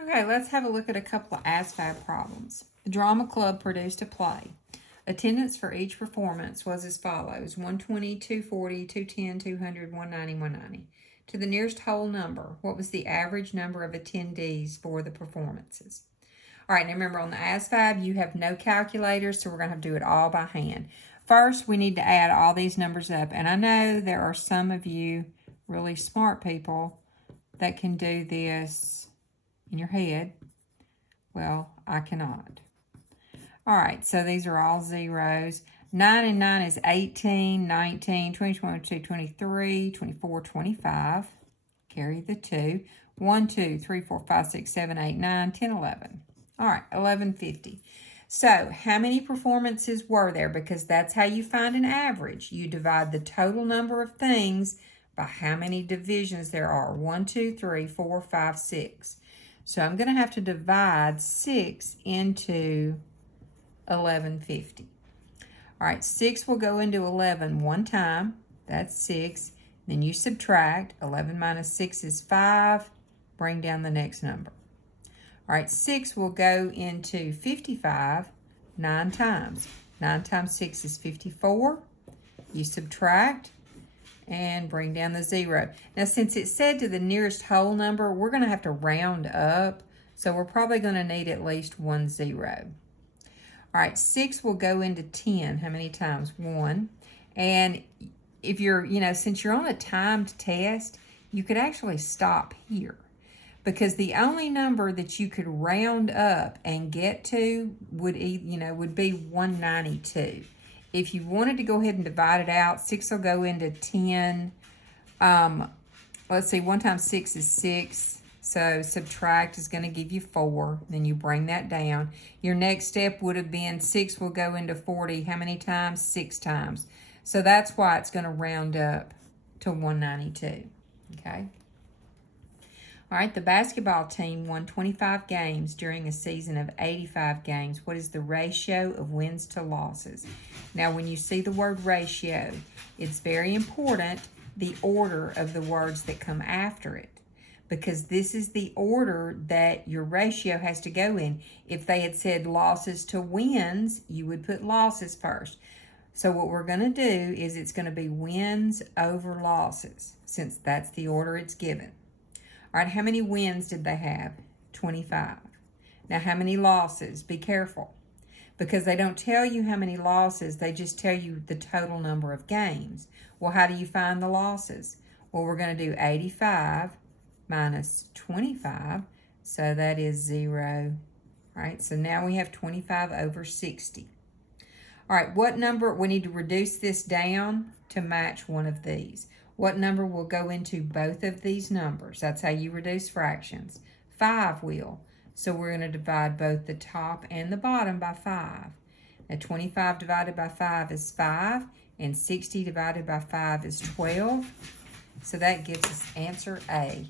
Okay, let's have a look at a couple of ASVAB problems. The drama club produced a play. Attendance for each performance was as follows: 120, 240, 210, 200, 190, 190. To the nearest whole number, what was the average number of attendees for the performances? All right, now remember on the ASVAB, you have no calculator, so we're going to have to do it all by hand. First, we need to add all these numbers up, and I know there are some of you really smart people that can do this in your head. Well, I cannot. All right, so these are all zeros. 9 and 9 is 18, 19, 20, 22, 23, 24, 25. Carry the 2. 1, 2, 3, 4, 5, 6, 7, 8, 9, 10, 11. All right, 1150. So how many performances were there? Because that's how you find an average. You divide the total number of things by how many divisions there are. 1, 2, 3, 4, 5, 6. So I'm going to have to divide 6 into 1150. All right, 6 will go into 11 one time. That's 6. Then you subtract. 11 minus 6 is 5. Bring down the next number. All right, 6 will go into 55 9 times. 9 times 6 is 54. You subtract and bring down the 0. Now, since it said to the nearest whole number, we're going to have to round up. So we're probably going to need at least 1 0. All right, 6 will go into 10. How many times? 1. And if you're, since you're on a timed test, you could actually stop here. Because the only number that you could round up and get to would be 192. If you wanted to go ahead and divide it out, 6 will go into 10. Let's see, 1 times 6 is 6. So subtract is going to give you 4. Then you bring that down. Your next step would have been 6 will go into 40. How many times? 6 times. So that's why it's going to round up to 192. Okay. All right, the basketball team won 25 games during a season of 85 games. What is the ratio of wins to losses? Now, when you see the word ratio, it's very important the order of the words that come after it, because this is the order that your ratio has to go in. If they had said losses to wins, you would put losses first. So what we're going to do is it's going to be wins over losses, since that's the order it's given. All right, how many wins did they have? 25. Now, how many losses? Be careful, because they don't tell you how many losses. They just tell you the total number of games. Well, how do you find the losses? Well, we're going to do 85 minus 25, so that is 0. All right, so now we have 25 over 60. All right, what number? We need to reduce this down to match one of these. What number will go into both of these numbers? That's how you reduce fractions. 5 will. So we're going to divide both the top and the bottom by 5. Now 25 divided by 5 is 5, and 60 divided by 5 is 12. So that gives us answer A.